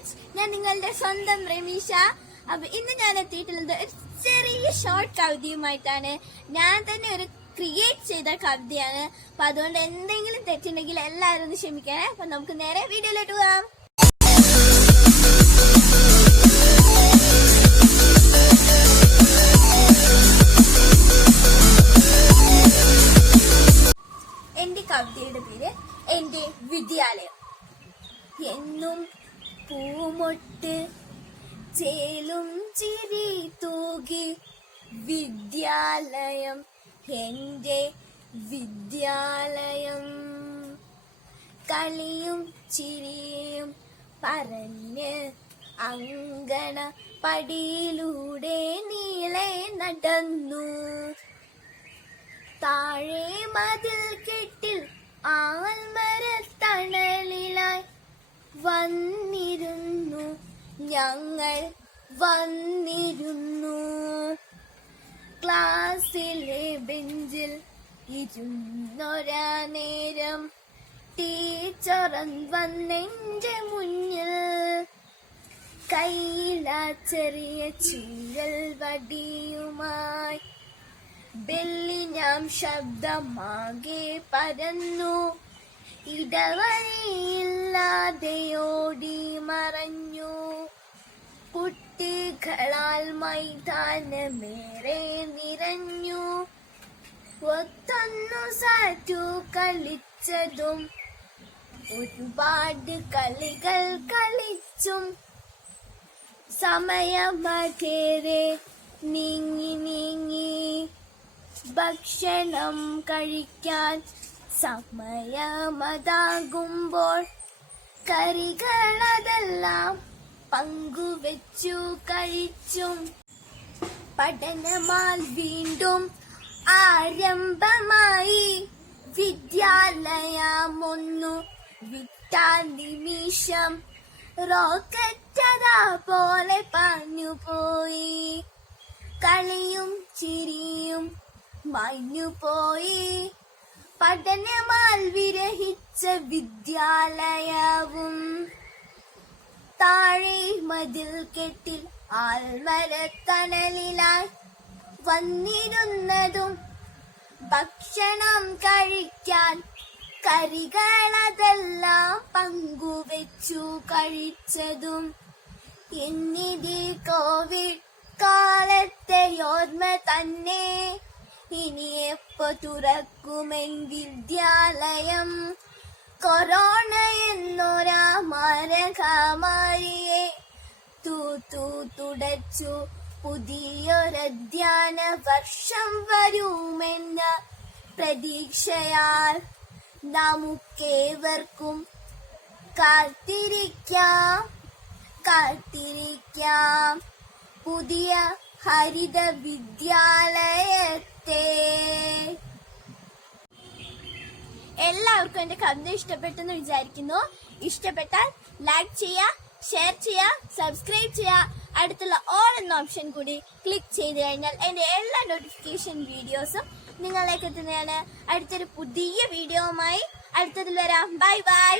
Friends, ഞാൻ നിങ്ങളുടെ സ്വന്തം റമീഷ. അപ്പൊ ഇന്ന് ഞാൻ എത്തിയിട്ടുള്ളത് ഒരു ചെറിയ ഷോർട്ട് കവിതയുമായിട്ടാണ്. ഞാൻ തന്നെ ഒരു ക്രിയേറ്റ് ചെയ്ത കവിതയാണ്. അപ്പൊ അതുകൊണ്ട് എന്തെങ്കിലും തെറ്റുണ്ടെങ്കിൽ എല്ലാവരും ഒന്ന് ക്ഷമിക്കണേ. അപ്പൊ നമുക്ക് നേരെ വീഡിയോയിലോട്ട് പോകാം. എന്റെ കവിതയുടെ പേര് എന്റെ വിദ്യാലയം. എന്നും പൂമൊട്ട് ചേലും ചിരി തൂകി വിദ്യാലയം, എന്റെ വിദ്യാലയം. കളിയും ചിരിയും പറഞ്ഞ് അങ്കണ പടിയിലൂടെ നീളെ നടന്നു. താഴെ മതിൽ കെട്ടിൽ ആൽമരത്തണലിലായി വന്നിരുന്നു ഞങ്ങൾ വന്നിരുന്നു. ക്ലാസ്സിലെ ബെഞ്ചിൽ ഇരുന്നൊരാ നേരം ടീച്ചറൻ വന്നെന്റെ മുന്നിൽ. കയ്യിലാ ചെറിയ ചീരൽ വടിയുമായി ബെല്ലിനാം ശബ്ദമാകെ പരന്നു. ഇടവഴിയില്ലാതെ ഓടി മറഞ്ഞു. കുട്ടികളാൽ മൈതാനമേറെ നിറഞ്ഞു. ഒത്തൊന്നു സാറ്റു കളിച്ചതും ഒരുപാട് കളികൾ കളിച്ചും സമയമേറെ നീങ്ങി നീങ്ങി. ഭക്ഷണം കഴിക്കാൻ സമയമതാകുമ്പോൾ കറികളതെല്ലാം പങ്കുവെച്ചു കഴിച്ചും. പഠനമാൽ വീണ്ടും ആരംഭമായി. വിദ്യാലയമൊന്നു വിട്ട നിമിഷം റോക്കറ്റതാ പോലെ പാഞ്ഞുപോയി. കളിയും ചിരിയും മാഞ്ഞുപോയി. പഠനമാൽ വിരഹിച്ച വിദ്യാലയവും താഴെ മതിൽ കെട്ടിൽ ആൽമരത്തണലിലായി വന്നിരുന്നതും ഭക്ഷണം കഴിക്കാൻ കറികളതെല്ലാം പങ്കുവെച്ചു കഴിച്ചതും. ഇന്നിതി കോവിഡ് കാലത്തെ ഓർമ്മ തന്നെ. ഇനി എപ്പോ തുറക്കുമെൻ വിദ്യാലയം? കൊറോണ എന്നൊരാ മാരകമാരിയെ തുടച്ചു പുതിയൊരധ്യയന വർഷം വരുമെന്ന പ്രതീക്ഷയാൽ നമുക്കേവർക്കും കാത്തിരിക്കാം പുതിയ ഹരിത വിദ്യാലയത്തെ. എല്ലാവർക്കും എന്റെ കവിത ഇഷ്ടപ്പെട്ടെന്ന് വിചാരിക്കുന്നു. ഇഷ്ടപ്പെട്ടാൽ ലൈക്ക് ചെയ്യുക, ഷെയർ ചെയ്യുക, സബ്സ്ക്രൈബ് ചെയ്യുക. അടുത്തുള്ള ഓൾ എന്ന ഓപ്ഷൻ കൂടി ക്ലിക്ക് ചെയ്ത് കഴിഞ്ഞാൽ എന്റെ എല്ലാ നോട്ടിഫിക്കേഷൻ വീഡിയോസും നിങ്ങളിലേക്ക് എത്തുന്നതാണ്. അടുത്തൊരു പുതിയ വീഡിയോയുമായി അടുത്തതിൽ വരാം. Bye bye.